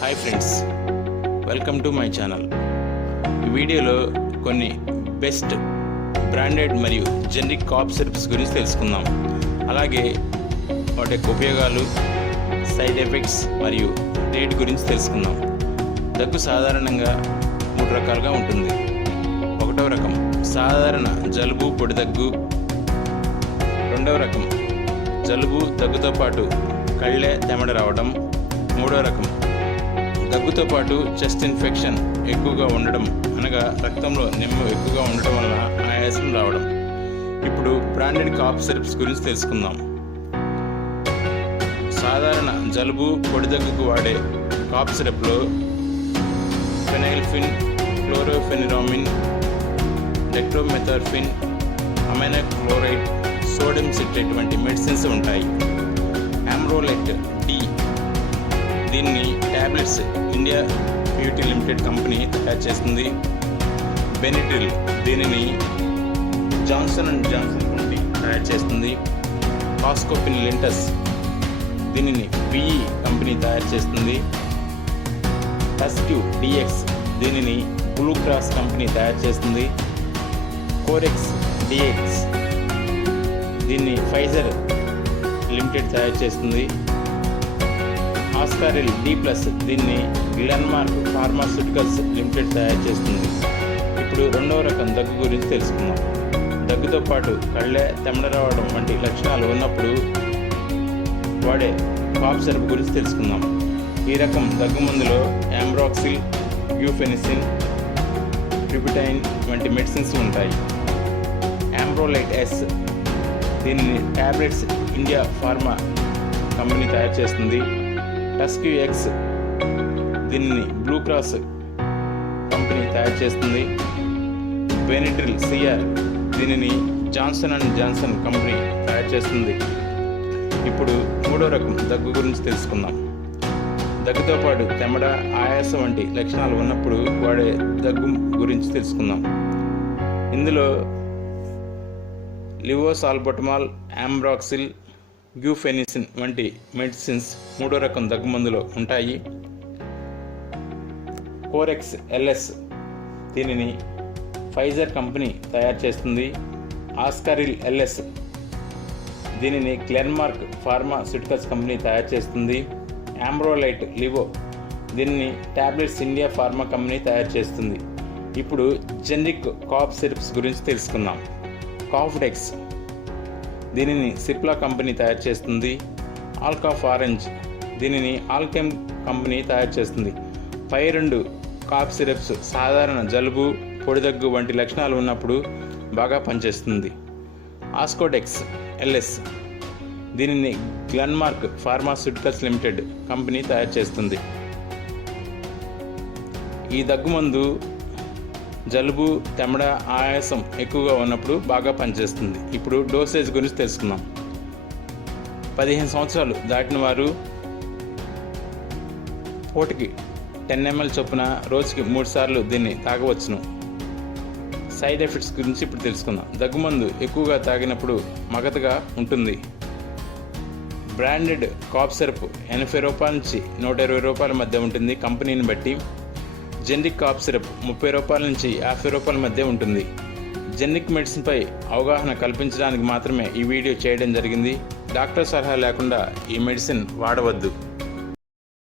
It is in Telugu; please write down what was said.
Hi friends, welcome to my channel. ఈ వీడియోలో కొన్ని బెస్ట్ బ్రాండెడ్ మరియు జెనరిక్ కాఫ్ సిరప్స్ గురించి తెలుసుకుందాం. అలాగే వాటి యొక్క ఉపయోగాలు, సైడ్ ఎఫెక్ట్స్ మరియు రేట్ గురించి తెలుసుకుందాం. దగ్గు సాధారణంగా 3 రకాలుగా ఉంటుంది. 1వ రకం సాధారణ జలుబు, పొడి దగ్గు. 2వ రకం జలుబు, దగ్గుతో పాటు కళ్ళే తెమడ రావడం. 3వ రకం దగ్గుతో పాటు చెస్ట్ ఇన్ఫెక్షన్ ఎక్కువగా ఉండడం, అనగా రక్తంలో నిమ్మ ఎక్కువగా ఉండటం వల్ల ఆయాసం రావడం. ఇప్పుడు బ్రాండెడ్ కాఫ్ సిరప్స్ గురించి తెలుసుకుందాం. సాధారణ జలుబు, పొడి దగ్గుకు వాడే కాఫ్ సిరప్లో ఫెనైల్ఫిన్, క్లోరోఫెనిరామిన్, డెక్ట్రోమెథార్ఫిన్, అమైనోక్లోరైడ్, సోడియం సిట్రేట్ వంటి మెడిసిన్స్ ఉంటాయి. ఆంబ్రోలైట్ డి, దీన్ని tablets India purity limited company తయారు చేస్తుంది. బెనిడ్రిల్, దీనిని జాన్సన్ అండ్ జాన్సన్ కంపెనీ తయారు చేస్తుంది. కాస్కోపిన్ లింటస్, దీనిని విఈ కంపెనీ తయారు చేస్తుంది. టస్క్ డిఎక్స్, దీనిని బ్లూ క్రాస్ కంపెనీ తయారు చేస్తుంది. కోరెక్స్ డిఎక్స్, దీన్ని ఫైజర్ లిమిటెడ్ తయారు చేస్తుంది. ఆస్కారిల్ డి ప్లస్, దీన్ని గ్లెన్మార్క్ ఫార్మాస్యూటికల్స్ లిమిటెడ్ తయారు చేస్తుంది. ఇప్పుడు 2వ రకం దగ్గు గురించి తెలుసుకుందాం. దగ్గుతో పాటు కళ్ళే తెమడ రావడం వంటి లక్షణాలు ఉన్నప్పుడు వాడే కాఫ్ సిరప్ గురించి తెలుసుకుందాం. ఈ రకం దగ్గు మందులో ఆంబ్రాక్సిల్, గ్యూఫెనిసిన్, ట్రిబిటైన్ వంటి మెడిసిన్స్ ఉంటాయి. ఆంబ్రోలైట్ ఎస్, దీనిని టాబ్లెట్స్ ఇండియా ఫార్మా కంపెనీ తయారు చేస్తుంది. టస్క్ ఎక్స్, దీనిని బ్లూ క్రాస్ కంపెనీ తయారు చేస్తుంది. బెనిడ్రిల్ సిఆర్, దీనిని జాన్సన్ అండ్ జాన్సన్ కంపెనీ తయారు చేస్తుంది. ఇప్పుడు 3వ రకం దగ్గు గురించి తెలుసుకుందాం. దగ్గుతో పాటు తెమడ, ఆయాసం వంటి లక్షణాలు ఉన్నప్పుడు వాడే దగ్గు గురించి తెలుసుకుందాం. ఇందులో లివోసాల్బటమాల్, ఆంబ్రాక్సిల్, గ్యూఫెనిసిన్ వంటి మెడిసిన్స్ 3వ రకం దగ్గు మందులో ఉంటాయి. కోరెక్స్ ఎల్ఎస్, దీనిని ఫైజర్ కంపెనీ తయారు చేస్తుంది. ఆస్కారిల్ ఎల్ఎస్, దీనిని గ్లెన్మార్క్ ఫార్మాస్యూటికల్స్ కంపెనీ తయారు చేస్తుంది. ఆంబ్రోలైట్ లివో, దీనిని టాబ్లెట్స్ ఇండియా ఫార్మా కంపెనీ తయారు చేస్తుంది. ఇప్పుడు జెనరిక్ కాఫ్ సిరప్స్ గురించి తెలుసుకుందాం. కాఫ్డెక్స్, దీనిని సిప్లా కంపెనీ తయారు చేస్తుంది. ఆల్కాఫ్ ఆరెంజ్, దీనిని ఆల్కెమ్ కంపెనీ తయారు చేస్తుంది. పై 2 కాఫ్ సిరప్స్ సాధారణ జలుబు, పొడి దగ్గు వంటి లక్షణాలు ఉన్నప్పుడు బాగా పనిచేస్తుంది. ఆస్కోడెక్స్ ఎల్ఎస్, దీనిని గ్లెన్మార్క్ ఫార్మాస్యూటికల్స్ లిమిటెడ్ కంపెనీ తయారు చేస్తుంది. ఈ దగ్గు మందు జలుబు, తెమడ, ఆయాసం ఎక్కువగా ఉన్నప్పుడు బాగా పనిచేస్తుంది. ఇప్పుడు డోసేజ్ గురించి తెలుసుకుందాం. 15 సంవత్సరాలు దాటిన వారు పూటకి 10 ml చొప్పున రోజుకి 3 సార్లు దీన్ని తాగవచ్చును. సైడ్ ఎఫెక్ట్స్ గురించి ఇప్పుడు తెలుసుకుందాం. దగ్గుమందు ఎక్కువగా తాగినప్పుడు మగతగా ఉంటుంది. బ్రాండెడ్ కాఫ్ సిరప్ 80 రూపాయల నుంచి 120 రూపాయల మధ్య ఉంటుంది కంపెనీని బట్టి. జెనరిక్ కాఫ్ సిరప్ 30 రూపాయల నుంచి 50 రూపాయల మధ్య ఉంటుంది. జెనరిక్ మెడిసిన్పై అవగాహన కల్పించడానికి మాత్రమే ఈ వీడియో చేయడం జరిగింది. డాక్టర్ సలహా లేకుండా ఈ మెడిసిన్ వాడవద్దు.